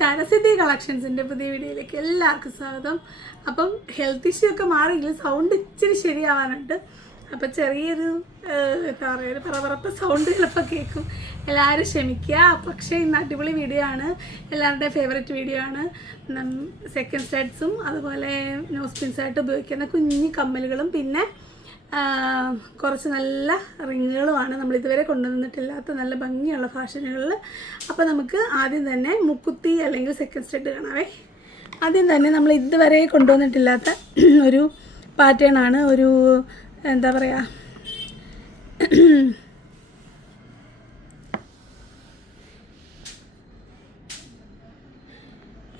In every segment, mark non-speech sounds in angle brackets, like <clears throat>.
നമസ്കാരം സിദ്ധി കളക്ഷൻസിന്റെ പുതിയ വീഡിയോയിലേക്ക് എല്ലാവർക്കും സ്വാഗതം. അപ്പം ഹെൽത്ത് ഇഷ്യൂ ഒക്കെ മാറിയെങ്കിലും സൗണ്ട് ഇച്ചിരി ശരിയാവാനുണ്ട്. അപ്പം ചെറിയൊരു എന്താ പറയുക ഒരു പറവറപ്പ് സൗണ്ട് ചിലപ്പോൾ കേൾക്കും എല്ലാവരും ക്ഷമിക്കുക. പക്ഷേ ഇന്ന് അടിപൊളി വീഡിയോ ആണ്. എല്ലാവരുടെയും ഫേവററ്റ് വീഡിയോ ആണ്. സെക്കൻഡ് സ്റ്റഡ്സും അതുപോലെ നോസ് പിൻസായിട്ട് ഉപയോഗിക്കുന്ന കുഞ്ഞു കമ്മലുകളും. പിന്നെ കുറച്ച് നല്ല റിങ്ങുകളുമാണ് നമ്മൾ ഇതുവരെ കൊണ്ടുവന്നിട്ടില്ലാത്ത നല്ല ഭംഗിയുള്ള ഫാഷനുകളിൽ. അപ്പോൾ നമുക്ക് ആദ്യം തന്നെ മുക്കുത്തി അല്ലെങ്കിൽ സെക്കൻഡ് സ്റ്റെഡ് കാണാവേ. ആദ്യം തന്നെ നമ്മൾ ഇതുവരെ കൊണ്ടുവന്നിട്ടില്ലാത്ത <clears throat> ഒരു പാറ്റേൺ ആണ് ഒരു എന്താ പറയുക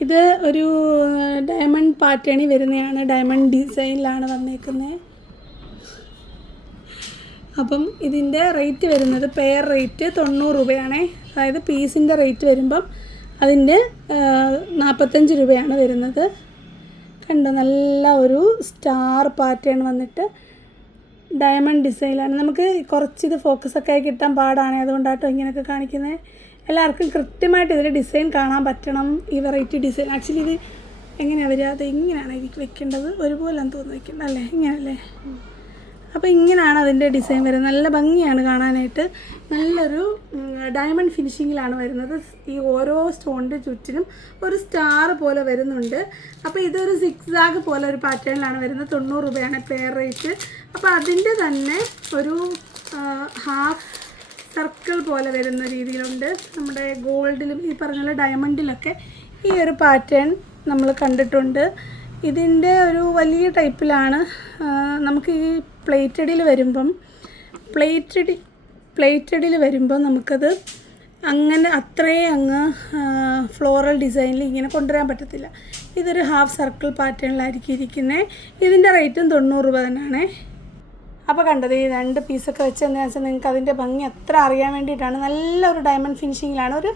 ഇത് ഒരു ഡയമണ്ട് പാറ്റേണിൽ വരുന്നതാണ് ഡയമണ്ട് ഡിസൈനിലാണ് വന്നേക്കുന്നത് അപ്പം ഇതിന്റെ റേറ്റ് വരുന്നത് പെയർ റേറ്റ് തൊണ്ണൂറ് രൂപയാണേ. അതായത് പീസിന്റെ റേറ്റ് വരുമ്പം അതിന്റെ നാൽപ്പത്തഞ്ച് രൂപയാണ് വരുന്നത്. കണ്ടോ നല്ല ഒരു സ്റ്റാർ പാറ്റേൺ വന്നിട്ട് ഡയമണ്ട് ഡിസൈനിലാണ്. നമുക്ക് കുറച്ച് കുറച്ചിത് ഫോക്കസൊക്കെ ആയി കിട്ടാൻ പാടാണ്. അതുകൊണ്ടാട്ടോ ഇങ്ങനെയൊക്കെ കാണിക്കുന്നത് എല്ലാവർക്കും കൃത്യമായിട്ട് ഇതിന്റെ ഡിസൈൻ കാണാൻ പറ്റണം. ഈ വെറൈറ്റി ഡിസൈൻ. ആക്ച്വലി ഇത് എങ്ങനെയാണ് വരിക? അത് ഇങ്ങനെയാണ് വെക്കേണ്ടത്? ഒരുപോലെ തോന്നുന്നു. വെക്കേണ്ടത് അല്ലേ? ഇങ്ങനല്ലേ? അപ്പോൾ ഇങ്ങനെയാണ് അതിന്റെ ഡിസൈൻ വരുന്നത്. നല്ല ഭംഗിയാണ് കാണാനായിട്ട്. നല്ലൊരു ഡയമണ്ട് ഫിനിഷിങ്ങിലാണ് വരുന്നത്. ഈ ഓരോ സ്റ്റോണിന്റെ ചുറ്റിനും ഒരു സ്റ്റാർ പോലെ വരുന്നുണ്ട്. അപ്പോൾ ഇതൊരു സിക്സാഗ് പോലെ ഒരു പാറ്റേണിലാണ് വരുന്നത്. തൊണ്ണൂറ് രൂപയാണ് പെയർ റേറ്റ് അപ്പോൾ അതിന്റെ തന്നെ ഒരു ഹാഫ് സർക്കിൾ പോലെ വരുന്ന രീതിയിലുണ്ട്. നമ്മുടെ ഗോൾഡിലും ഈ പറഞ്ഞ ഡയമണ്ടിലൊക്കെ ഈ ഒരു പാറ്റേൺ നമ്മൾ കണ്ടിട്ടുണ്ട്. ഇതിന്റെ ഒരു വലിയ ടൈപ്പിലാണ് നമുക്ക് ഈ പ്ലേറ്റഡിൽ വരുമ്പം പ്ലേറ്റഡി പ്ലേറ്റഡിൽ വരുമ്പം നമുക്കത് അങ്ങനെ അത്രയും അങ്ങ് ഫ്ലോറൽ ഡിസൈനിൽ ഇങ്ങനെ കൊണ്ടുവരാൻ പറ്റത്തില്ല. ഇതൊരു ഹാഫ് സർക്കിൾ പാറ്റേണിലായിരിക്കും ഇരിക്കുന്നത് ഇതിന്റെ റേറ്റും തൊണ്ണൂറ് രൂപ തന്നെയാണേ അപ്പോൾ കണ്ടത് ഈ രണ്ട് പീസൊക്കെ വെച്ച് എന്താണെന്ന് വെച്ചാൽ നിങ്ങൾക്ക് അതിന്റെ ഭംഗി അത്ര അറിയാൻ വേണ്ടിയിട്ടാണ്. നല്ലൊരു ഡയമണ്ട് ഫിനിഷിങ്ങിലാണ്. ഒരു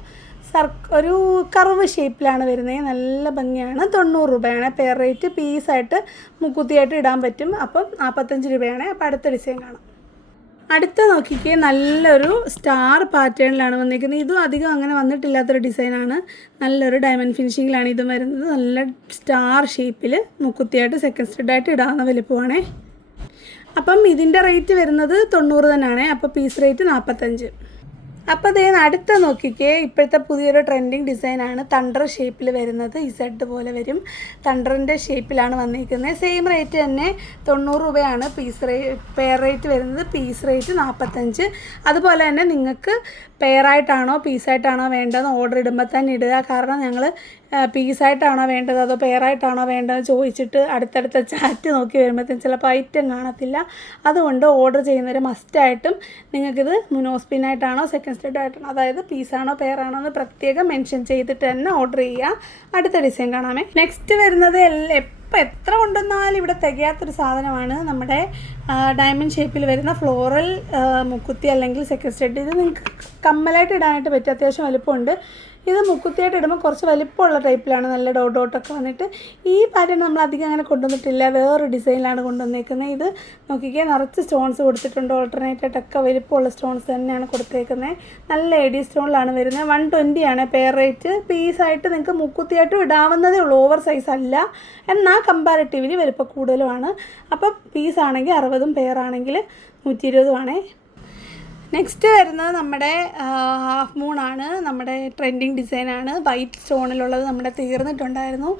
ഒരു കർവ് ഷേപ്പിലാണ് വരുന്നത്. നല്ല ഭംഗിയാണ്. തൊണ്ണൂറ് രൂപയാണ്. പെയർ റേറ്റ് പീസായിട്ട് മുക്കുത്തിയായിട്ട് ഇടാൻ പറ്റും. അപ്പം നാൽപ്പത്തഞ്ച് രൂപയാണ്. അപ്പോൾ അടുത്ത ഡിസൈൻ കാണാം. അടുത്ത നോക്കിക്കേ നല്ലൊരു സ്റ്റാർ പാറ്റേണിലാണ് വന്നിരിക്കുന്നത്. ഇതും അധികം അങ്ങനെ വന്നിട്ടില്ലാത്തൊരു ഡിസൈനാണ്. നല്ലൊരു ഡയമണ്ട് ഫിനിഷിങ്ങിലാണ് ഇതും വരുന്നത്. നല്ല സ്റ്റാർ ഷേപ്പിൽ മുക്കുത്തിയായിട്ട് സെക്കൻഡ് സ്റ്റെഡായിട്ട് ഇടാവുന്ന വലിപ്പമാണേ. അപ്പം ഇതിന്റെ റേറ്റ് വരുന്നത് തൊണ്ണൂറ് തന്നെയാണ്. അപ്പോൾ പീസ് റേറ്റ് നാൽപ്പത്തഞ്ച് അപ്പോൾ ദേ അടുത്ത നോക്കിക്കേ ഇപ്പോഴത്തെ പുതിയൊരു ട്രെൻഡിങ് ഡിസൈനാണ് തണ്ടർ ഷേപ്പിൽ വരുന്നത്. ഇസഡ് പോലെ വരും. തണ്ടറിന്റെ ഷേപ്പിലാണ് വന്നിരിക്കുന്നത്. സെയിം റേറ്റ് തന്നെ തൊണ്ണൂറ് രൂപയാണ് പീസ് റേ പെയർ റേറ്റ് വരുന്നത്. പീസ് റേറ്റ് നാൽപ്പത്തഞ്ച് അതുപോലെ തന്നെ നിങ്ങൾക്ക് പെയറായിട്ടാണോ പീസായിട്ടാണോ വേണ്ടതെന്ന് ഓർഡർ ഇടുമ്പോൾ തന്നെ ഇടുക. കാരണം ഞങ്ങൾ പീസായിട്ടാണോ വേണ്ടത്? അതോ പെയറായിട്ടാണോ വേണ്ടതെന്ന് ചോദിച്ചിട്ട് അടുത്തടുത്ത ചാറ്റ് നോക്കി വരുമ്പോഴത്തേക്കും ചിലപ്പോൾ ഐറ്റം കാണത്തില്ല. അതുകൊണ്ട് ഓർഡർ ചെയ്യുന്നവർ മസ്റ്റായിട്ടും നിങ്ങൾക്കിത് മുനോസ്പിനായിട്ടാണോ സെക്കൻഡ് സ്റ്റെഡായിട്ടാണോ അതായത് പീസാണോ പെയറാണോ എന്ന് പ്രത്യേകം മെൻഷൻ ചെയ്തിട്ട് തന്നെ ഓർഡർ ചെയ്യുക. അടുത്ത ഡിസൈൻ കാണാമേ. നെക്സ്റ്റ് വരുന്നത് എല്ലാം ഇപ്പം എത്ര കൊണ്ടുവന്നാലും ഇവിടെ തികയാത്തൊരു സാധനമാണ് നമ്മുടെ ഡയമണ്ട് ഷേപ്പിൽ വരുന്ന ഫ്ലോറൽ മുക്കുത്തി അല്ലെങ്കിൽ സെക്കൻഡ് ഇത് നിങ്ങൾക്ക് കമ്മലായിട്ട് ഇടാനായിട്ട് പറ്റും അത്യാവശ്യം വലുപ്പമുണ്ട്. ഇത് മുക്കുത്തിയായിട്ട് ഇടുമ്പോൾ കുറച്ച് വലിപ്പമുള്ള ടൈപ്പിലാണ് നല്ല ഡോട്ട് ഡോട്ടൊക്കെ വന്നിട്ട് ഈ പാറ്റേൺ നമ്മൾ അധികം അങ്ങനെ കൊണ്ടുവന്നിട്ടില്ല. വേറൊരു ഡിസൈനിലാണ് കൊണ്ടുവന്നേക്കുന്നത് ഇത് നോക്കിക്കേ നിറച്ച് സ്റ്റോൺസ് കൊടുത്തിട്ടുണ്ട്. ഓൾട്ടർനേറ്റായിട്ടൊക്കെ വലിപ്പമുള്ള സ്റ്റോൺസ് തന്നെയാണ് കൊടുത്തേക്കുന്നത് നല്ല എഡി സ്റ്റോണിലാണ് വരുന്നത് വൺ ട്വന്റി ആണ് പെയർ റേറ്റ് പീസായിട്ട് നിങ്ങൾക്ക് മുക്കുത്തിയായിട്ടും ഇടാവുന്നതേ ഉള്ളൂ. ഓവർ സൈസ് അല്ല എന്നാൽ കമ്പാരിറ്റീവ്ലി വലിപ്പം കൂടുതലുമാണ്. അപ്പോൾ പീസാണെങ്കിൽ അറുപതും പെയർ ആണെങ്കിൽ നൂറ്റി ഇരുപതുമാണേ നെക്സ്റ്റ് വരുന്നത് നമ്മുടെ ഹാഫ് മൂണാണ് നമ്മുടെ ട്രെൻഡിങ് ഡിസൈനാണ് വൈറ്റ് സ്റ്റോണിലുള്ളത് നമ്മുടെ തീർന്നിട്ടുണ്ടായിരുന്നു.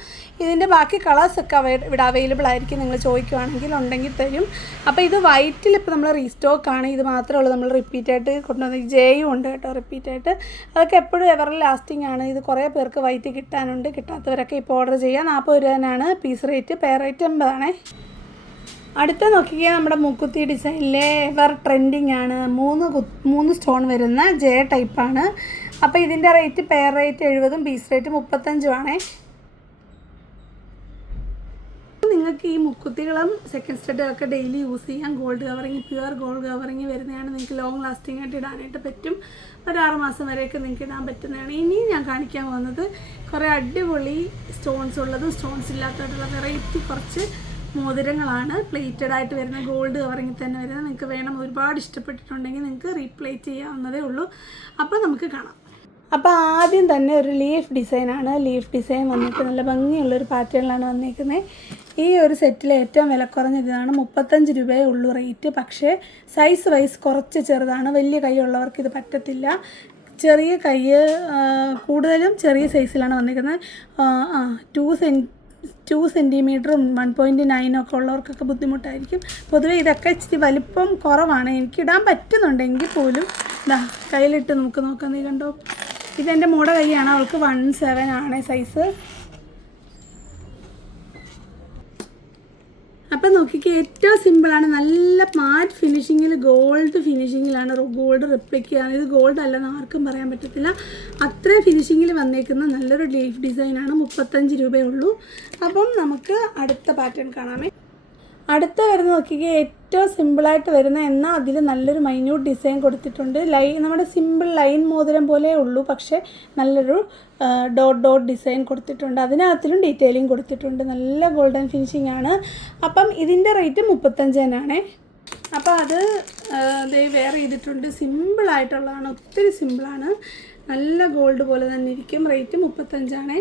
ഇതിന്റെ ബാക്കി കളേഴ്സൊക്കെ അവ ഇവിടെ അവൈലബിൾ ആയിരിക്കും നിങ്ങൾ ചോദിക്കുവാണെങ്കിൽ ഉണ്ടെങ്കിൽ തരും. അപ്പോൾ ഇത് വൈറ്റിൽ ഇപ്പോൾ നമ്മൾ റീസ്റ്റോക്കാണ് ഇത് മാത്രമേ ഉള്ളൂ. നമ്മൾ റിപ്പീറ്റ് ആയിട്ട് കൊണ്ടുവന്നത് ജെയും ഉണ്ട് കേട്ടോ റിപ്പീറ്റ് ആയിട്ട്. അതൊക്കെ എപ്പോഴും എവർ ലാസ്റ്റിംഗ് ആണ്. ഇത് കുറേ പേർക്ക് വൈറ്റ് കിട്ടാനുണ്ട്. കിട്ടാത്തവരൊക്കെ ഇപ്പോൾ ഓർഡർ ചെയ്യുക നാൽപ്പത് രൂപ തന്നെയാണ്. പീസ് റേറ്റ് പെയർ റേറ്റ് എൺപതാണേ അടുത്ത നോക്കിക്കുക നമ്മുടെ മൂക്കുത്തി ഡിസൈനിലെ എവർ ട്രെൻഡിങ് ആണ്. മൂന്ന് മൂന്ന് സ്റ്റോൺ വരുന്ന ജെ ടൈപ്പാണ് അപ്പോൾ ഇതിന്റെ റേറ്റ് പെയർ റേറ്റ് എഴുപതും പീസ് റേറ്റ് മുപ്പത്തഞ്ചുമാണേ നിങ്ങൾക്ക് ഈ മുക്കുത്തികളും സെക്കൻഡ് സ്റ്റഡൊക്കെ ഡെയിലി യൂസ് ചെയ്യാം. Gold covering pure gold covering വരുന്നതാണ് നിങ്ങൾക്ക് ലോങ് ലാസ്റ്റിംഗ് ആയിട്ട് ഇടാനായിട്ട് പറ്റും. ഒരു ആറ് മാസം വരെയൊക്കെ നിങ്ങൾക്ക് ഇടാൻ പറ്റുന്നതാണ്. ഇനി ഞാൻ കാണിക്കാൻ പോകുന്നത് കുറേ അടിപൊളി സ്റ്റോൺസ് ഉള്ളതും സ്റ്റോൺസ് ഇല്ലാത്തതായിട്ടുള്ള വെറൈറ്റി കുറച്ച് മോതിരങ്ങളാണ് പ്ലേറ്റഡ് ആയിട്ട് വരുന്ന ഗോൾഡ് കവറിങ്ങിൽ തന്നെ വരുന്നത്. നിങ്ങൾക്ക് വേണം ഒരുപാട് ഇഷ്ടപ്പെട്ടിട്ടുണ്ടെങ്കിൽ നിങ്ങൾക്ക് റീപ്ലേറ്റ് ചെയ്യാവുന്നതേ ഉള്ളൂ. അപ്പോൾ നമുക്ക് കാണാം. അപ്പോൾ ആദ്യം തന്നെ ഒരു ലീഫ് ഡിസൈനാണ് ലീഫ് ഡിസൈൻ വന്നിട്ട് നല്ല ഭംഗിയുള്ളൊരു പാറ്റേണിലാണ് വന്നിരിക്കുന്നത് ഈ ഒരു സെറ്റിലെ ഏറ്റവും വില കുറഞ്ഞ ഇതാണ് മുപ്പത്തഞ്ച് രൂപയേ ഉള്ളൂ റേറ്റ് പക്ഷേ സൈസ് വൈസ് കുറച്ച് ചെറുതാണ്. വലിയ കൈ ഉള്ളവർക്ക് ഇത് പറ്റത്തില്ല. ചെറിയ കൈ കൂടുതലും ചെറിയ സൈസിലാണ് വന്നിരിക്കുന്നത് ടു സെൻ ടു സെന്റിമീറ്ററും വൺ പോയിന്റ് നയനും ഒക്കെ ഉള്ളവർക്കൊക്കെ ബുദ്ധിമുട്ടായിരിക്കും. പൊതുവേ ഇതൊക്കെ ഇച്ചിരി വലിപ്പം കുറവാണ്. എനിക്ക് ഇടാൻ പറ്റുന്നുണ്ടെങ്കിൽ പോലും ഇതാ കയ്യിലിട്ട് നമുക്ക് നോക്കാം. നീ കണ്ടോ? ഇതെന്റെ മോടെ കൈയാണ് അവൾക്ക് വൺ സെവൻ ആണ് സൈസ് അപ്പം നോക്കിക്കേ ഏറ്റവും സിമ്പിളാണ് നല്ല മാറ്റ് ഫിനിഷിങ്ങിൽ ഗോൾഡ് ഫിനിഷിങ്ങിലാണ് ഗോൾഡ് റിപ്ലിക്കാണ് ഇത് ഗോൾഡ് അല്ലെന്ന് ആർക്കും പറയാൻ പറ്റത്തില്ല. അത്രയും ഫിനിഷിങ്ങിൽ വന്നേക്കുന്ന നല്ലൊരു ലീഫ് ഡിസൈനാണ് മുപ്പത്തഞ്ച് രൂപയേ ഉള്ളൂ. അപ്പം നമുക്ക് അടുത്ത പാറ്റേൺ കാണാമേ. അടുത്ത വരുന്ന നോക്കിക്കുക ഏറ്റവും സിമ്പിളായിട്ട് വരുന്ന എന്നാൽ അതിൽ നല്ലൊരു മൈന്യൂട്ട് ഡിസൈൻ കൊടുത്തിട്ടുണ്ട്. ലൈൻ നമ്മുടെ സിമ്പിൾ ലൈൻ മോതിരം പോലെ ഉള്ളൂ പക്ഷേ നല്ലൊരു ഡോട്ട് ഡോട്ട് ഡിസൈൻ കൊടുത്തിട്ടുണ്ട്. അതിനകത്തിലും ഡീറ്റെയിലിംഗ് കൊടുത്തിട്ടുണ്ട്. നല്ല ഗോൾഡൻ ഫിനിഷിംഗ് ആണ്. അപ്പം ഇതിന്റെ റേറ്റ് മുപ്പത്തഞ്ച് തന്നെയാണേ അപ്പോൾ അത് വേറെ ചെയ്തിട്ടുണ്ട്. സിമ്പിളായിട്ടുള്ളതാണ് ഒത്തിരി സിമ്പിളാണ് നല്ല ഗോൾഡ് പോലെ തന്നെ ഇരിക്കും. റേറ്റ് മുപ്പത്തഞ്ചാണേ.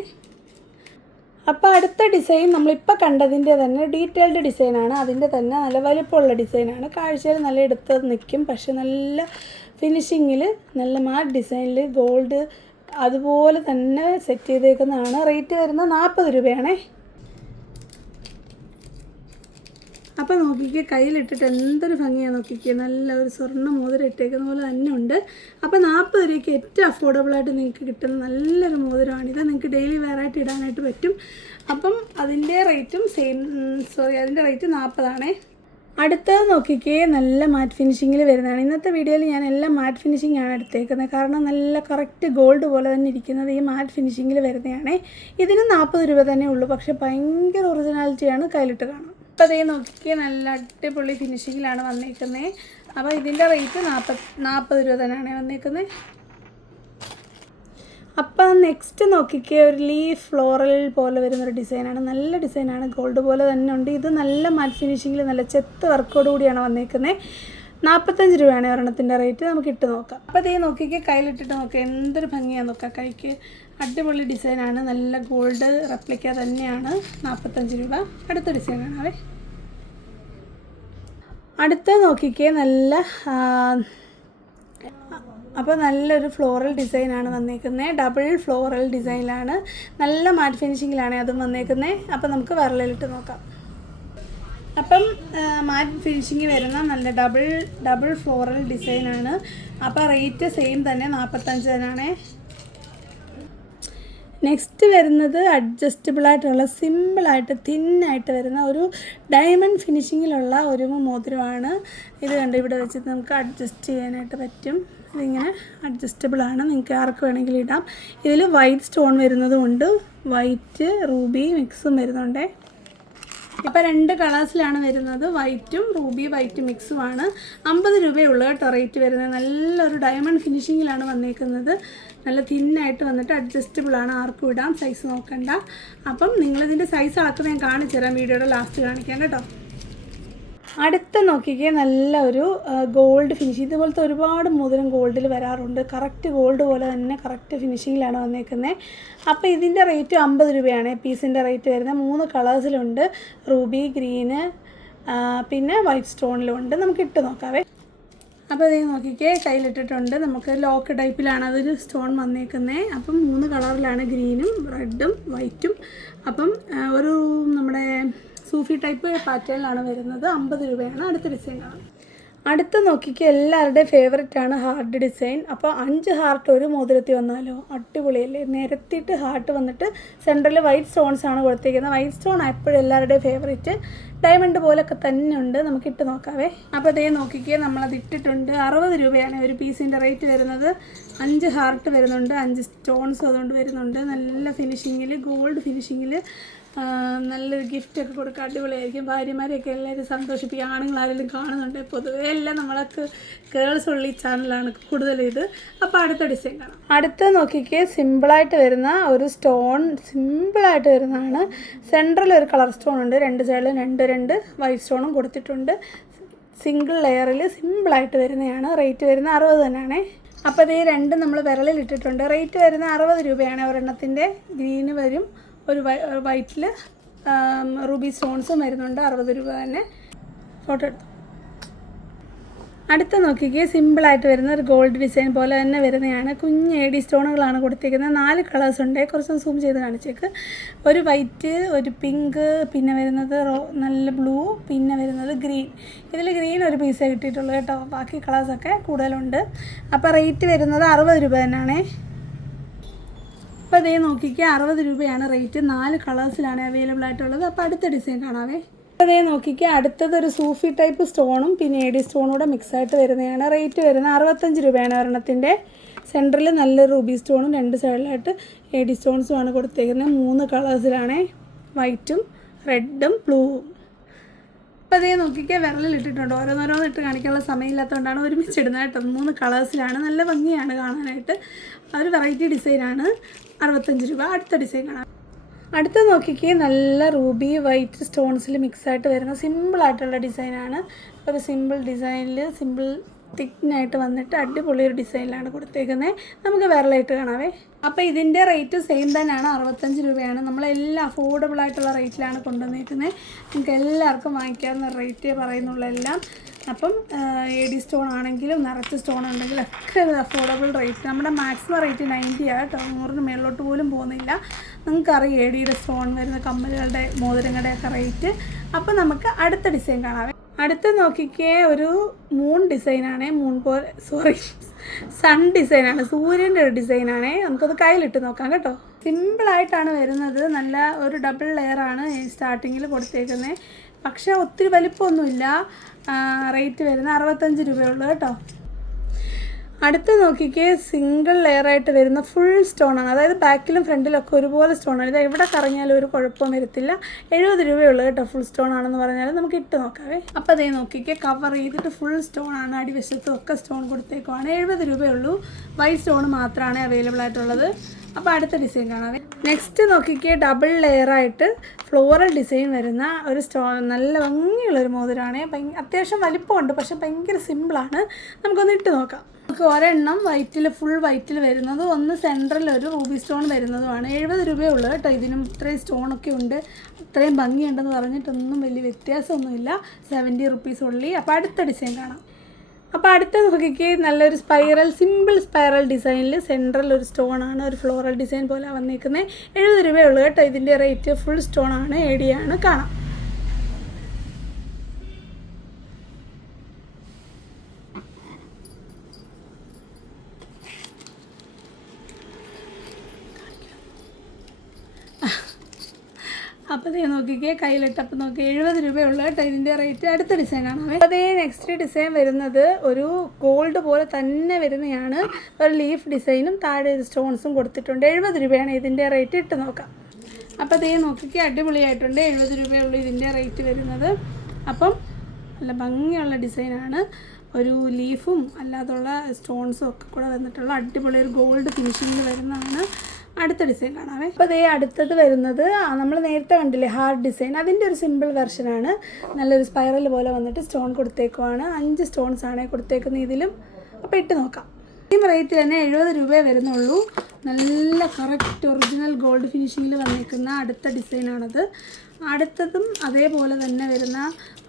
അപ്പോൾ അടുത്ത ഡിസൈൻ നമ്മളിപ്പോൾ കണ്ടതിന്റെ തന്നെ ഡീറ്റെയിൽഡ് ഡിസൈനാണ് അതിന്റെ തന്നെ നല്ല വലിപ്പമുള്ള ഡിസൈനാണ് കാഴ്ചയിൽ നല്ല എടുത്ത് നിൽക്കും. പക്ഷെ നല്ല ഫിനിഷിങ്ങിൽ നല്ല മാറ്റ് ഡിസൈനിൽ ഗോൾഡ് അതുപോലെ തന്നെ സെറ്റ് ചെയ്തേക്കുന്നതാണ്. റേറ്റ് വരുന്നത് നാൽപ്പത് രൂപയാണേ. അപ്പോൾ നോക്കിക്കേ കയ്യിലിട്ടിട്ട് എന്തൊരു ഭംഗിയാണ് നോക്കിക്കേ. നല്ല ഒരു സ്വർണ മോതിരം ഇട്ടേക്കുന്ന പോലെ തന്നെ ഉണ്ട്. അപ്പോൾ നാൽപ്പത് രൂപയ്ക്ക് ഏറ്റവും അഫോർഡബിളായിട്ട് നിങ്ങൾക്ക് കിട്ടുന്ന നല്ലൊരു മോതിരമാണിത് നിങ്ങൾക്ക് ഡെയിലി വെയറായിട്ട് ഇടാനായിട്ട് പറ്റും. അപ്പം അതിന്റെ റേറ്റും സെയിം സോറി അതിന്റെ റേറ്റ് നാൽപ്പതാണേ അടുത്തത് നോക്കിക്കേ നല്ല മാറ്റ് ഫിനിഷിങ്ങിൽ വരുന്നതാണ്. ഇന്നത്തെ വീഡിയോയിൽ ഞാൻ എല്ലാം മാറ്റ് ഫിനിഷിംഗ് ആണ് എടുത്തേക്കുന്നത്. കാരണം നല്ല കറക്റ്റ് ഗോൾഡ് പോലെ തന്നെ ഇരിക്കുന്നത് ഈ മാറ്റ് ഫിനിഷിങ്ങിൽ വരുന്നതാണ്. ഇതിന് നാൽപ്പത് രൂപ തന്നെ ഉള്ളൂ. പക്ഷേ ഭയങ്കര ഒറിജിനാലിറ്റിയാണ് കയ്യിലിട്ട് കാണാം അപ്പോൾ അതേ നോക്കിക്കേ നല്ല അടിപൊളി ഫിനിഷിങ്ങിലാണ് വന്നേക്കുന്നത് അപ്പോൾ ഇതിന്റെ റേറ്റ് നാൽപ്പത് നാൽപ്പത് രൂപ തന്നെയാണ് വന്നേക്കുന്നത് അപ്പം നെക്സ്റ്റ് നോക്കിക്കേ ഒരു ലീഫ് ഫ്ലോറൽ പോലെ വരുന്നൊരു ഡിസൈനാണ് നല്ല ഡിസൈനാണ് ഗോൾഡ് പോലെ തന്നെ ഉണ്ട്. ഇത് നല്ല മാറ്റ് ഫിനിഷിങ്ങിൽ നല്ല ചെത്ത് വർക്കോട് കൂടിയാണ് വന്നേക്കുന്നത് നാൽപ്പത്തഞ്ച് രൂപയാണ് ഒരെണ്ണത്തിന്റെ റേറ്റ്. നമുക്ക് ഇട്ട് നോക്കാം. അപ്പോൾ ഇതേ നോക്കിക്കേ കയ്യിലിട്ടിട്ട് നോക്കാം എന്തൊരു ഭംഗിയാണ് നോക്കാം. കൈക്ക് അടിപൊളി ഡിസൈനാണ്. നല്ല ഗോൾഡ് റെപ്ലിക്ക തന്നെയാണ്. നാൽപ്പത്തഞ്ച് രൂപ. അടുത്ത ഡിസൈനാണ് അവേ അടുത്ത നോക്കിക്കേ നല്ല അപ്പോൾ നല്ലൊരു ഫ്ലോറൽ ഡിസൈനാണ് വന്നേക്കുന്നത് ഡബിൾ ഫ്ലോറൽ ഡിസൈനിലാണ്. നല്ല മാറ്റ് ഫിനിഷിങ്ങിലാണ് അതും വന്നേക്കുന്നത് അപ്പോൾ നമുക്ക് വിരലിലിട്ട് നോക്കാം. അപ്പം മാറ്റ് ഫിനിഷിങ് വരുന്ന നല്ല ഡബിൾ ഡബിൾ ഫ്ലോറൽ ആണ്. അപ്പോൾ റേറ്റ് സെയിം തന്നെ നാൽപ്പത്തഞ്ച് തന്നെയാണേ നെക്സ്റ്റ് വരുന്നത് അഡ്ജസ്റ്റബിൾ ആയിട്ടുള്ള സിമ്പിളായിട്ട് തിന്നായിട്ട് വരുന്ന ഒരു ഡയമണ്ട് ഫിനിഷിങ്ങിലുള്ള ഒരു മോതിരമാണ്. ഇത് കണ്ട് ഇവിടെ വെച്ചിട്ട് നമുക്ക് അഡ്ജസ്റ്റ് ചെയ്യാനായിട്ട് പറ്റും. ഇതിങ്ങനെ അഡ്ജസ്റ്റബിളാണ് നിങ്ങൾക്ക് ആർക്ക് വേണമെങ്കിലും ഇടാം. ഇതിൽ വൈറ്റ് സ്റ്റോൺ വരുന്നതും ഉണ്ട്. വൈറ്റ് റൂബി മിക്സും വരുന്നുണ്ടേ. ഇപ്പോൾ രണ്ട് കളേഴ്സിലാണ് വരുന്നത്. വൈറ്റും റൂബി വൈറ്റ് മിക്സുമാണ്. അമ്പത് രൂപയുള്ളൂ കേട്ടോ റേറ്റ് വരുന്നത്. നല്ലൊരു ഡയമണ്ട് ഫിനിഷിങ്ങിലാണ് വന്നേക്കുന്നത്. നല്ല തിന്നായിട്ട് വന്നിട്ട് അഡ്ജസ്റ്റബിൾ ആണ്. ആർക്കും ഇടാം സൈസ് നോക്കണ്ട. അപ്പം നിങ്ങളിതിന്റെ സൈസ് അളക്കുന്ന ഞാൻ കാണിച്ചു തരാം വീഡിയോയുടെ ലാസ്റ്റ് കാണിക്കാം കേട്ടോ. അടുത്ത നോക്കിക്കേ നല്ല ഒരു ഗോൾഡ് ഫിനിഷ് ഇതുപോലത്തെ ഒരുപാട് മോതിരം ഗോൾഡിൽ വരാറുണ്ട്. കറക്റ്റ് ഗോൾഡ് പോലെ തന്നെ കറക്റ്റ് ഫിനിഷിങ്ങിലാണ് വന്നേക്കുന്നത് അപ്പോൾ ഇതിന്റെ റേറ്റ് അമ്പത് രൂപയാണ്. പീസിന്റെ റേറ്റ് വരുന്നത് മൂന്ന് കളേഴ്സിലുണ്ട് റൂബി ഗ്രീന് പിന്നെ വൈറ്റ് സ്റ്റോണിലും ഉണ്ട്. നമുക്ക് ഇട്ട് നോക്കാവേ. അപ്പോൾ ഇത് നോക്കിക്കേ കയ്യിലിട്ടിട്ടുണ്ട്. നമുക്ക് ലോക്ക് ടൈപ്പിലാണ് അതൊരു സ്റ്റോൺ വന്നേക്കുന്നത് അപ്പം മൂന്ന് കളറിലാണ് ഗ്രീനും റെഡും വൈറ്റും അപ്പം ഒരു നമ്മുടെ സൂഫി ടൈപ്പ് പാറ്റേണിലാണ് വരുന്നത്. അമ്പത് രൂപയാണ് അടുത്ത ഡിസൈൻ ആണ്. അടുത്ത നോക്കിക്ക് എല്ലാവരുടെയും ഫേവററ്റ് ആണ് ഹാർട്ട് ഡിസൈൻ അപ്പോൾ അഞ്ച് ഹാർട്ട് ഒരു മോതിരത്തിൽ വന്നാലോ? അടിപൊളിയല്ലേ? നിരത്തിയിട്ട് ഹാർട്ട് വന്നിട്ട് സെന്ററിൽ വൈറ്റ് സ്റ്റോൺസ് ആണ് കൊടുത്തിരിക്കുന്നത് വൈറ്റ് സ്റ്റോൺ എപ്പോഴും എല്ലാവരുടെയും ഫേവറേറ്റ് ഡയമണ്ട് പോലൊക്കെ തന്നെ ഉണ്ട് നമുക്ക് ഇട്ട് നോക്കാവേ. അപ്പോൾ അതേ നോക്കിക്കേ നമ്മളത് ഇട്ടിട്ടുണ്ട്. അറുപത് രൂപയാണ് ഒരു പീസിന്റെ റേറ്റ് വരുന്നത്. അഞ്ച് ഹാർട്ട് വരുന്നുണ്ട്. അഞ്ച് സ്റ്റോൺസ് അതുകൊണ്ട് വരുന്നുണ്ട്. നല്ല ഫിനിഷിങ്ങിൽ ഗോൾഡ് ഫിനിഷിങ്ങിൽ നല്ലൊരു ഗിഫ്റ്റൊക്കെ കൊടുക്കുക അടിപൊളിയായിരിക്കും. ഭാര്യമാരെയൊക്കെ എല്ലാവരും സന്തോഷിപ്പിക്കുക ആണുങ്ങൾ ആരെങ്കിലും കാണുന്നുണ്ട്. പൊതുവേ എല്ലാം നമ്മളൊക്കെ ഗേൾസ് ഉള്ള ഈ ചാനലാണ് കൂടുതൽ ഇത്. അപ്പോൾ അടുത്ത ഡിസൈൻ കാണാം. അടുത്ത നോക്കിക്കേ സിമ്പിളായിട്ട് വരുന്ന ഒരു സ്റ്റോൺ സിമ്പിളായിട്ട് വരുന്നതാണ്. സെൻട്രൽ ഒരു കളർ സ്റ്റോൺ ഉണ്ട്. രണ്ട് സൈഡിലും രണ്ട് രണ്ട് വൈറ്റ് സ്റ്റോണും കൊടുത്തിട്ടുണ്ട്. സിംഗിൾ ലെയറിൽ സിമ്പിളായിട്ട് വരുന്നതാണ്. റേറ്റ് വരുന്ന അറുപത് തന്നെയാണേ. അപ്പോൾ ഇത് രണ്ടും നമ്മൾ വിരലിൽ ഇട്ടിട്ടുണ്ട് റേറ്റ് വരുന്ന അറുപത് രൂപയാണ് ഒരെണ്ണത്തിന്റെ ഗ്രീന് വരും. ഒരു വൈറ്റിൽ റൂബി സ്റ്റോൺസും വരുന്നുണ്ട് അറുപത് രൂപ തന്നെ. ഫോട്ടോ എടുത്തു. അടുത്ത നോക്കിക്കേ സിമ്പിളായിട്ട് വരുന്ന ഒരു ഗോൾഡ് ഡിസൈൻ പോലെ തന്നെ വരുന്നതാണ്. കുഞ്ഞ് എ ഡി സ്റ്റോണുകളാണ് കൊടുത്തിരിക്കുന്നത്. നാല് കളേഴ്സ് ഉണ്ട്. കുറച്ച് സൂം ചെയ്ത് കാണിച്ചേക്ക്. ഒരു വൈറ്റ് ഒരു പിങ്ക് പിന്നെ വരുന്നത് റോ നല്ല ബ്ലൂ പിന്നെ വരുന്നത് ഗ്രീൻ ഇതിൽ ഗ്രീൻ ഒരു പീസേ കിട്ടിയിട്ടുള്ളൂ കേട്ടോ. ബാക്കി കളേഴ്സൊക്കെ കൂടുതലുണ്ട്. അപ്പോൾ റേറ്റ് വരുന്നത് അറുപത് രൂപ തന്നെയാണേ അപ്പോൾ അതേ നോക്കിക്കുക അറുപത് രൂപയാണ് റേറ്റ്. നാല് കളേഴ്സിലാണ് അവൈലബിൾ ആയിട്ടുള്ളത്. അപ്പോൾ അടുത്ത ഡിസൈൻ കാണാവേ. അതേ നോക്കിക്കുക അടുത്തത് ഒരു സൂഫി ടൈപ്പ് സ്റ്റോണും പിന്നെ എ ഡി സ്റ്റോണും കൂടെ മിക്സ് ആയിട്ട് വരുന്നതാണ് റേറ്റ് വരുന്നത്. അറുപത്തഞ്ച് രൂപയാണ് ഒരെണ്ണത്തിന്റെ സെന്ററിൽ നല്ല റൂബി സ്റ്റോണും രണ്ട് സൈഡിലായിട്ട് എ ഡി സ്റ്റോൺസുമാണ് കൊടുത്തേക്കുന്നത്. മൂന്ന് കളേഴ്സിലാണേ വൈറ്റും റെഡും ബ്ലൂവും അപ്പോൾ നോക്കിക്കേ നോക്കിക്കുക വിരലിൽ ഇട്ടിട്ടുണ്ട് ഓരോന്നോരോന്ന് ഇട്ട് കാണിക്കാനുള്ള സമയമില്ലാത്തതുകൊണ്ടാണ് ഒരുമിച്ച് ഇടുന്നത് കേട്ടോ. മൂന്ന് കളേഴ്സിലാണ്. നല്ല ഭംഗിയാണ് കാണാനായിട്ട്. ഒരു വെറൈറ്റി ഡിസൈനാണ്. അറുപത്തഞ്ച് രൂപ. അടുത്ത ഡിസൈൻ കാണാം. അടുത്ത നോക്കിക്കേ നല്ല റൂബി വൈറ്റ് സ്റ്റോൺസിൽ മിക്സ് ആയിട്ട് വരുന്ന സിമ്പിളായിട്ടുള്ള ഡിസൈനാണ്. ഒരു സിമ്പിൾ ഡിസൈനിൽ സിമ്പിൾ തിക്നായിട്ട് വന്നിട്ട് അടിപൊളി ഒരു ഡിസൈനിലാണ് കൊടുത്തേക്കുന്നത്. നമുക്ക് വിരലായിട്ട് കാണാവേ. അപ്പോൾ ഇതിന്റെ റേറ്റ് സെയിം തന്നെയാണ് അറുപത്തഞ്ച് രൂപയാണ്. നമ്മളെല്ലാം അഫോർഡബിൾ ആയിട്ടുള്ള റേറ്റിലാണ് കൊണ്ടുവന്നിരിക്കുന്നത് നമുക്ക് എല്ലാവർക്കും വാങ്ങിക്കാവുന്ന റേറ്റ് പറയുന്നുള്ള എല്ലാം അപ്പം എ ഡി സ്റ്റോൺ ആണെങ്കിലും നിറച്ച് സ്റ്റോൺ ഉണ്ടെങ്കിലും ഒക്കെ അഫോർഡബിൾ റേറ്റ് നമ്മുടെ മാക്സിമം റേറ്റ് നയന്റി ആണ് കേട്ടോ. നൂറിന് മേളിലോട്ട് പോലും പോകുന്നില്ല. നിങ്ങൾക്കറിയാം എ ഡിയുടെ സ്റ്റോൺ വരുന്ന കമ്മലുകളുടെ മോതിരങ്ങളുടെയൊക്കെ റേറ്റ് അപ്പം നമുക്ക് അടുത്ത ഡിസൈൻ കാണാം അടുത്ത നോക്കിക്കേ ഒരു മൂൺ ഡിസൈനാണ് മൂൺ പോലെ സോറി സൺ ഡിസൈനാണ് സൂര്യന്റെ ഒരു ഡിസൈനാണ് നമുക്കത് കയ്യിലിട്ട് നോക്കാം കേട്ടോ. സിമ്പിളായിട്ടാണ് വരുന്നത്. നല്ല ഒരു ഡബിൾ ലെയറാണ് സ്റ്റാർട്ടിങ്ങിൽ കൊടുത്തേക്കുന്നത് പക്ഷേ ഒത്തിരി വലിപ്പമൊന്നുമില്ല. റേറ്റ് വരുന്നത് അറുപത്തഞ്ച് രൂപയുള്ളൂ കേട്ടോ. അടുത്ത് നോക്കിക്കേ സിംഗിൾ ലെയർ ആയിട്ട് വരുന്ന ഫുൾ സ്റ്റോൺ ആണ്. അതായത് ബാക്കിലും ഫ്രണ്ടിലും ഒക്കെ ഒരുപോലെ സ്റ്റോൺ ആണ്. ഇത് എവിടെ കറങ്ങിയാലും ഒരു കുഴപ്പവും വരത്തില്ല. എഴുപത് രൂപയുള്ളൂ കേട്ടോ ഫുൾ സ്റ്റോൺ ആണെന്ന് പറഞ്ഞാൽ നമുക്ക് ഇട്ട് നോക്കാവേ. അപ്പോൾ അതേ നോക്കിക്കേ കവർ ചെയ്തിട്ട് ഫുൾ സ്റ്റോൺ ആണ്. അടിവശത്തും ഒക്കെ സ്റ്റോൺ കൊടുത്തേക്കുവാണ്. എഴുപത് രൂപയുള്ളൂ. വൈ സ്റ്റോൺ മാത്രമാണ് അവൈലബിൾ ആയിട്ടുള്ളത്. അപ്പോൾ അടുത്ത ഡിസൈൻ കാണാവേ. നെക്സ്റ്റ് നോക്കിക്കേ ഡബിൾ ലെയർ ആയിട്ട് ഫ്ലോറൽ ഡിസൈൻ വരുന്ന ഒരു സ്റ്റോൺ നല്ല ഭംഗിയുള്ളൊരു മോതിരാണ്. അത്യാവശ്യം വലിപ്പമുണ്ട്. പക്ഷെ ഭയങ്കര സിമ്പിളാണ് നമുക്കൊന്ന് ഇട്ട് നോക്കാം. നമുക്ക് ഒരെണ്ണം വൈറ്റിൽ ഫുൾ വൈറ്റിൽ വരുന്നതും ഒന്ന് സെൻട്രൽ ഒരു റൂബി സ്റ്റോൺ വരുന്നതുമാണ്. എഴുപത് രൂപയേ ഉള്ളൂ കേട്ടോ ഇതിനും. ഇത്രയും സ്റ്റോണൊക്കെ ഉണ്ട്. ഇത്രയും ഭംഗിയുണ്ടെന്ന് പറഞ്ഞിട്ടൊന്നും വലിയ വ്യത്യാസമൊന്നുമില്ല. സെവന്റി റുപ്പീസ് ഉള്ളി. അപ്പോൾ അടുത്ത ഡിസൈൻ കാണാം. അപ്പോൾ അടുത്ത നോക്കിക്ക് നല്ലൊരു സ്പൈറൽ സിമ്പിൾ സ്പൈറൽ ഡിസൈനിൽ സെൻട്രൽ ഒരു സ്റ്റോൺ ആണ്. ഒരു ഫ്ലോറൽ ഡിസൈൻ പോലെ വന്നിരിക്കുന്നത് എഴുപത് രൂപയേ ഉള്ളൂ കേട്ടോ. ഇതിന്റെ റേറ്റ് ഫുൾ സ്റ്റോൺ ആണ്. ഏടിയാണ്. കാണാം. അപ്പോൾ ഇത് നോക്കിക്കേ കയ്യിലിട്ടപ്പോൾ നോക്കി എഴുപത് രൂപയുള്ള കേട്ടോ ഇതിന്റെ റേറ്റ് അടുത്ത അപ്പോൾ അതേ നെക്സ്റ്റ് ഡിസൈൻ വരുന്നത് ഒരു ഗോൾഡ് പോലെ തന്നെ വരുന്നതാണ് ഒരു ലീഫ് ഡിസൈനും താഴെ ഒരു സ്റ്റോൺസും കൊടുത്തിട്ടുണ്ട്. എഴുപത് രൂപയാണ് ഇതിന്റെ റേറ്റ് ഇട്ട് നോക്കാം. അപ്പോൾ അതേ നോക്കിക്കേ അടിപൊളിയായിട്ടുണ്ട്. എഴുപത് രൂപയുള്ള ഇതിന്റെ റേറ്റ് വരുന്നത്. അപ്പം നല്ല ഭംഗിയുള്ള ഡിസൈനാണ് ഒരു ലീഫും അല്ലാതുള്ള സ്റ്റോൺസും ഒക്കെ കൂടെ വന്നിട്ടുള്ള അടിപൊളി ഒരു ഗോൾഡ് ഫിനിഷിങ്ങിൽ വരുന്നതാണ്. അടുത്ത ഡിസൈൻ കാണാവേ. അപ്പോൾ ഇതേ അടുത്തത് വരുന്നത് നമ്മൾ നേരത്തെ കണ്ടില്ലേ ഹാർഡ് ഡിസൈൻ. അതിന്റെ ഒരു സിമ്പിൾ വെർഷനാണ് നല്ലൊരു സ്പൈറൽ പോലെ വന്നിട്ട് സ്റ്റോൺ കൊടുത്തേക്കുവാണ്. അഞ്ച് സ്റ്റോൺസ് ആണ് കൊടുത്തേക്കുന്നത് ഇതിലും. അപ്പോൾ ഇട്ട് നോക്കാം. സെയിം റേറ്റ് തന്നെ എഴുപത് രൂപയെ വരുന്നുള്ളൂ. നല്ല കറക്റ്റ് ഒറിജിനൽ ഗോൾഡ് ഫിനിഷിങ്ങിൽ വന്നിരിക്കുന്ന അടുത്ത ഡിസൈനാണത് അടുത്തതും അതേപോലെ തന്നെ വരുന്ന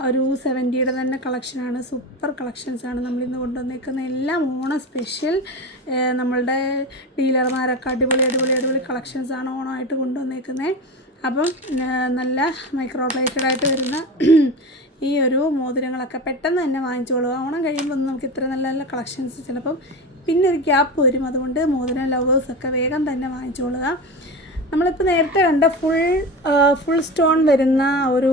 ഒരു സെവന്റിയുടെ തന്നെ കളക്ഷനാണ് സൂപ്പർ കളക്ഷൻസാണ് നമ്മളിന്ന് കൊണ്ടുവന്നേക്കുന്ന എല്ലാം ഓണം സ്പെഷ്യൽ നമ്മളുടെ ഡീലർമാരൊക്കെ അടിപൊളി അടിപൊളി അടിപൊളി കളക്ഷൻസാണ് ഓണമായിട്ട് കൊണ്ടുവന്നേക്കുന്നത് അപ്പം നല്ല മൈക്രോ പ്ലേറ്റഡ് ആയിട്ട് വരുന്ന ഈ ഒരു മോതിരങ്ങളൊക്കെ പെട്ടെന്ന് തന്നെ വാങ്ങിച്ചോളൂ. ഓണം കഴിയുമ്പോൾ നമുക്ക് ഇത്ര നല്ല നല്ല കളക്ഷൻസ് ചിലപ്പം പിന്നെ ഒരു ഗ്യാപ്പ് വരും. അതുകൊണ്ട് മോതിരം ലവേഴ്സൊക്കെ വേഗം തന്നെ വാങ്ങിച്ചോളുക. നമ്മളിപ്പോൾ നേരത്തെ കണ്ട ഫുൾ ഫുൾ സ്റ്റോൺ വരുന്ന ഒരു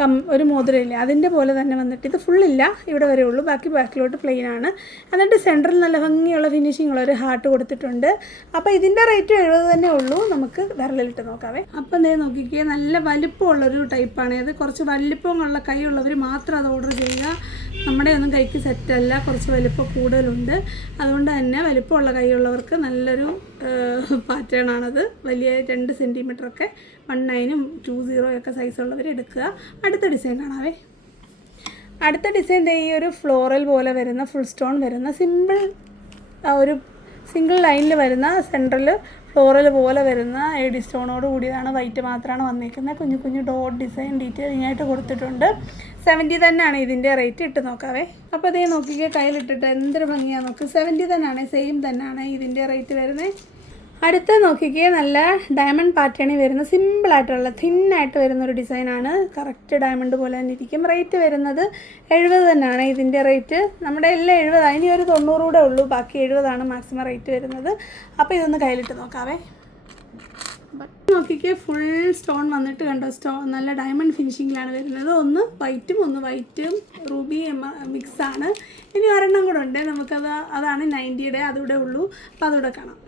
കം ഒരു മോതിരമില്ലേ? അതിന്റെ പോലെ തന്നെ വന്നിട്ട് ഇത് ഫുള്ളില്ല ഇവിടെ വരെ ഉള്ളൂ. ബാക്കി ബാക്കിലോട്ട് പ്ലെയിൻ ആണ്. എന്നിട്ട് സെന്ററിൽ നല്ല ഭംഗിയുള്ള ഫിനിഷിംഗ് ഉള്ള ഒരു ഹാർട്ട് കൊടുത്തിട്ടുണ്ട്. അപ്പോൾ ഇതിന്റെ റേറ്റ് എഴുപത് തന്നെ ഉള്ളൂ. നമുക്ക് വിരലിലിട്ട് നോക്കാവേ. അപ്പം എന്തേ നോക്കിക്കേ നല്ല വലിപ്പമുള്ളൊരു ടൈപ്പാണ് അത് കുറച്ച് വലിപ്പമുള്ള കൈയുള്ളവർ മാത്രം അത് ഓർഡർ ചെയ്യുക. നമ്മുടെ ഒന്നും കൈക്ക് സെറ്റല്ല കുറച്ച് വലിപ്പം കൂടുതലുണ്ട്. അതുകൊണ്ട് തന്നെ വലിപ്പമുള്ള കൈയുള്ളവർക്ക് നല്ലൊരു പാറ്റേൺ ആണത്. വലിയ രണ്ട് സെന്റിമീറ്റർ ഒക്കെ വൺ നയനും ടു ഒക്കെ സൈസുള്ളവർ എടുക്കുക. അടുത്ത ഡിസൈൻ കാണാവേ. അടുത്ത ഡിസൈൻ ഈ ഒരു ഫ്ലോറൽ പോലെ വരുന്ന ഫുൾ സ്റ്റോൺ വരുന്ന സിമ്പിൾ ഒരു സിംഗിൾ ലൈനിൽ വരുന്ന സെൻട്രൽ ഫ്ലോറൽ പോലെ വരുന്ന എഡി സ്റ്റോണോട് കൂടിയതാണ് വൈറ്റ് മാത്രമാണ് വന്നിരിക്കുന്നത് കുഞ്ഞു കുഞ്ഞു ഡോട്ട് ഡിസൈൻ ഡീറ്റെയിലിംഗ് ആയിട്ട് കൊടുത്തിട്ടുണ്ട്. സെവന്റി തന്നെയാണ് ഇതിന്റെ റേറ്റ് ഇട്ട് നോക്കാവേ. അപ്പോൾ അതേ നോക്കിക്കേ കയ്യിലിട്ടിട്ട് എന്തൊരു ഭംഗിയാണ് നോക്ക്. സെവന്റി തന്നെയാണ് സെയിം തന്നെയാണ് ഇതിന്റെ റേറ്റ് വരുന്നത് അടുത്ത നോക്കിക്കേ നല്ല ഡയമണ്ട് പാറ്റേണിൽ വരുന്ന സിമ്പിളായിട്ടുള്ള തിന്നായിട്ട് വരുന്ന ഒരു ഡിസൈനാണ് കറക്റ്റ് ഡയമണ്ട് പോലെ തന്നെ ഇരിക്കും. റേറ്റ് വരുന്നത് എഴുപത് തന്നെയാണ്. ഇതിന്റെ റേറ്റ് നമ്മുടെ എല്ലാം എഴുപതാണ് ഇനി ഒരു തൊണ്ണൂറ് കൂടെ ഉള്ളൂ. ബാക്കി എഴുപതാണ് മാക്സിമം റേറ്റ് വരുന്നത്. അപ്പോൾ ഇതൊന്ന് കയ്യിലിട്ട് നോക്കാവേ. നോക്കിക്കേ ഫുൾ സ്റ്റോൺ വന്നിട്ട് കണ്ടോ? സ്റ്റോൺ നല്ല ഡയമണ്ട് ഫിനിഷിങ്ങിലാണ് വരുന്നത്. ഒന്ന് വൈറ്റും ഒന്ന് വൈറ്റും റൂബി മിക്സാണ് ഇനി ഒരെണ്ണം കൂടെ ഉണ്ട്. നമുക്കത് അതാണ് നയന്റിയുടെ അതുകൂടെ ഉള്ളൂ. അപ്പോൾ അതുകൂടെ കാണാം.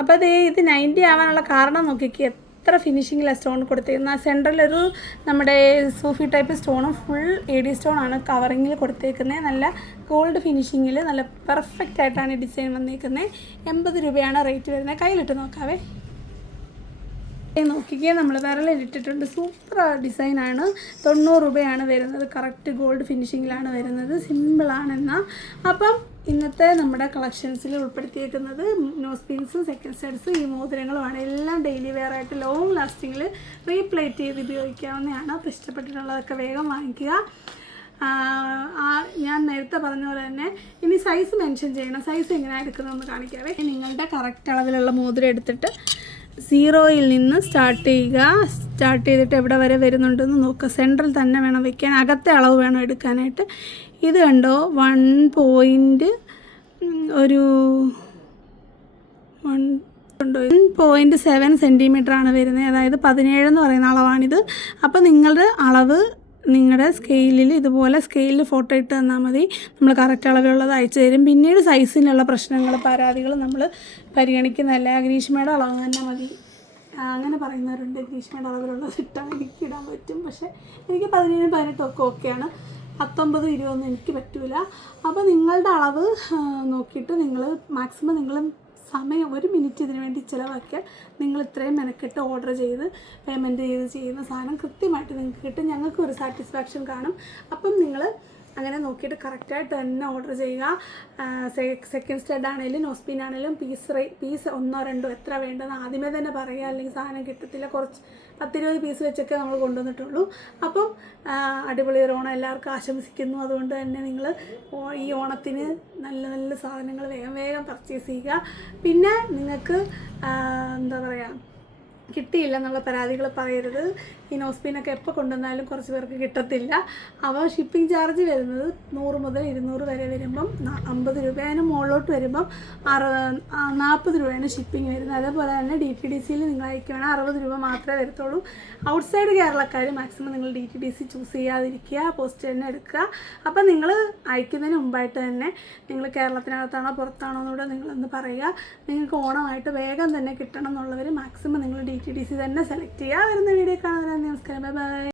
അപ്പോൾ അത് ഇത് നയന്റി ആവാനുള്ള കാരണം നോക്കിക്കേ എത്ര ഫിനിഷിങ്ങിലാണ് സ്റ്റോൺ കൊടുത്തേക്കുന്നത്. ആ സെന്ററിലൊരു നമ്മുടെ സൂഫി ടൈപ്പ് സ്റ്റോണും ഫുൾ എ ഡി സ്റ്റോണാണ് കവറിങ്ങിൽ കൊടുത്തേക്കുന്നത് നല്ല ഗോൾഡ് ഫിനിഷിങ്ങിൽ നല്ല പെർഫെക്റ്റ് ആയിട്ടാണ് ഡിസൈൻ വന്നേക്കുന്നത് എൺപത് രൂപയാണ് റേറ്റ് വരുന്നത് കയ്യിലിട്ട് നോക്കാവേ. നോക്കിക്കേ നമ്മൾ വിരലിട്ടിട്ടുണ്ട് സൂപ്പർ ഡിസൈനാണ് തൊണ്ണൂറ് രൂപയാണ് വരുന്നത്. കറക്റ്റ് ഗോൾഡ് ഫിനിഷിങ്ങിലാണ് വരുന്നത്. സിമ്പിളാണെന്നാൽ അപ്പം ഇന്നത്തെ നമ്മുടെ കളക്ഷൻസിൽ ഉൾപ്പെടുത്തിയിരിക്കുന്നത് നോസ് പിൻസും സെക്കൻഡ് സ്റ്റഡ്സും ഈ മോതിരങ്ങളുമാണ് എല്ലാം ഡെയിലി വെയർ ആയിട്ട് ലോങ് ലാസ്റ്റിങ്ങിൽ റീപ്ലേറ്റ് ചെയ്ത് ഉപയോഗിക്കാവുന്നതാണ്. അപ്പോൾ ഇഷ്ടപ്പെട്ടിട്ടുള്ളതൊക്കെ വേഗം വാങ്ങിക്കുക. ഞാൻ നേരത്തെ പറഞ്ഞ പോലെ തന്നെ ഇനി സൈസ് മെൻഷൻ ചെയ്യണം. സൈസ് എങ്ങനെയാണ് എടുക്കുന്നതെന്ന് കാണിക്കാവേ. നിങ്ങളുടെ കറക്റ്റ് അളവിലുള്ള മോതിരം എടുത്തിട്ട് സീറോയിൽ നിന്ന് സ്റ്റാർട്ട് ചെയ്യുക. സ്റ്റാർട്ട് ചെയ്തിട്ട് എവിടെ വരെ വരുന്നുണ്ടെന്ന് നോക്കുക. സെൻട്രൽ തന്നെ വേണം വെക്കാൻ. അകത്തെ അളവ് വേണം എടുക്കാനായിട്ട്. ഇത് കണ്ടോ? വൺ പോയിന്റ് ഒരു one one point seven centimetre ആണ് വരുന്നത്. അതായത് പതിനേഴ് എന്ന് പറയുന്ന അളവാണിത്. അപ്പോൾ നിങ്ങളുടെ അളവ് നിങ്ങളുടെ സ്കെയിലിൽ ഇതുപോലെ സ്കെയിലിൽ ഫോട്ടോ ഇട്ട് തന്നാൽ മതി. നമ്മൾ കറക്റ്റ് അളവിലുള്ളത് അയച്ചു തരും. പിന്നീട് സൈസിനുള്ള പ്രശ്നങ്ങൾ പരാതികൾ നമ്മൾ പരിഗണിക്കുന്നതല്ല ഗ്രീഷ്മയുടെ അളവ് തന്നെ മതി. അങ്ങനെ പറയുന്നവരുണ്ട്. ഗ്രീഷ്മയുടെ അളവിലുള്ളത് ഇട്ടാൽ എനിക്ക് ഇടാൻ പറ്റും. പക്ഷേ എനിക്ക് പതിനേഴ് പതിനെട്ടും ഒക്കെ ഓക്കെയാണ്. പത്തൊമ്പത് ഇരുപതൊന്നും എനിക്ക് പറ്റൂല. അപ്പോൾ നിങ്ങളുടെ അളവ് നോക്കിയിട്ട് നിങ്ങൾ മാക്സിമം നിങ്ങൾ സമയം ഒരു മിനിറ്റ് ഇതിനു വേണ്ടി ചിലവാക്കിയാൽ നിങ്ങൾ ഇത്രയും മെനക്കെട്ട് ഓർഡർ ചെയ്ത് പേയ്മെന്റ് ചെയ്ത് ചെയ്യുന്ന സാധനം കൃത്യമായിട്ട് നിങ്ങൾക്ക് കിട്ടും. ഞങ്ങൾക്ക് ഒരു സാറ്റിസ്ഫാക്ഷൻ കാണും. അപ്പം നിങ്ങൾ അങ്ങനെ നോക്കിയിട്ട് കറക്റ്റായിട്ട് തന്നെ ഓർഡർ ചെയ്യുക. സെക്കൻഡ് സ്റ്റഡ് ആണെങ്കിലും നോസ്പിൻ ആണെങ്കിലും പീസ് റേ പീസ് ഒന്നോ രണ്ടോ എത്ര വേണ്ടതെന്ന് ആദ്യമേ തന്നെ പറയുക. അല്ലെങ്കിൽ സാധനം കിട്ടത്തില്ല. കുറച്ച് പത്തിരുപത് പീസ് വെച്ചൊക്കെ നമ്മൾ കൊണ്ടുവന്നിട്ടുള്ളൂ. അപ്പം അടിപൊളി ഒരു ഓണം എല്ലാവർക്കും ആശംസിക്കുന്നു. അതുകൊണ്ട് തന്നെ നിങ്ങൾ ഈ ഓണത്തിന് നല്ല നല്ല സാധനങ്ങൾ വേഗം വേഗം പർച്ചേസ് ചെയ്യുക. പിന്നെ നിങ്ങൾക്ക് എന്താ പറയുക കിട്ടിയില്ല എന്നുള്ള പരാതികൾ പറയരുത്. ഈ നോസ്പിനൊക്കെ എപ്പോൾ കൊണ്ടുവന്നാലും കുറച്ച് പേർക്ക് കിട്ടത്തില്ല. അവ ഷിപ്പിംഗ് ചാർജ് വരുന്നത് നൂറ് മുതൽ ഇരുന്നൂറ് വരെ വരുമ്പം അമ്പത് രൂപയാണ് മുകളിലോട്ട് വരുമ്പം അറു നാൽപ്പത് രൂപയാണ് ഷിപ്പിംഗ് വരുന്നത്. അതേപോലെ തന്നെ ഡി ടി ഡി സിയിൽ നിങ്ങൾ അയക്കുകയാണെങ്കിൽ അറുപത് രൂപ മാത്രമേ വരത്തുള്ളൂ. ഔട്ട്സൈഡ് കേരളക്കാർ മാക്സിമം നിങ്ങൾ D T D C choose ചെയ്യാതിരിക്കുക പോസ്റ്റ് തന്നെ എടുക്കുക. അപ്പം നിങ്ങൾ അയക്കുന്നതിന് മുമ്പായിട്ട് തന്നെ നിങ്ങൾ കേരളത്തിനകത്താണോ പുറത്താണോ എന്നുകൂടെ നിങ്ങളൊന്ന് പറയുക. നിങ്ങൾക്ക് ഓണമായിട്ട് വേഗം തന്നെ കിട്ടണം എന്നുള്ളവർ മാക്സിമം നിങ്ങൾ ഡി ടി ഡി സി തന്നെ സെലക്ട് ചെയ്യുക വരുന്ന വീഡിയോ കാണാൻ നമസ്കാരം. Bye bye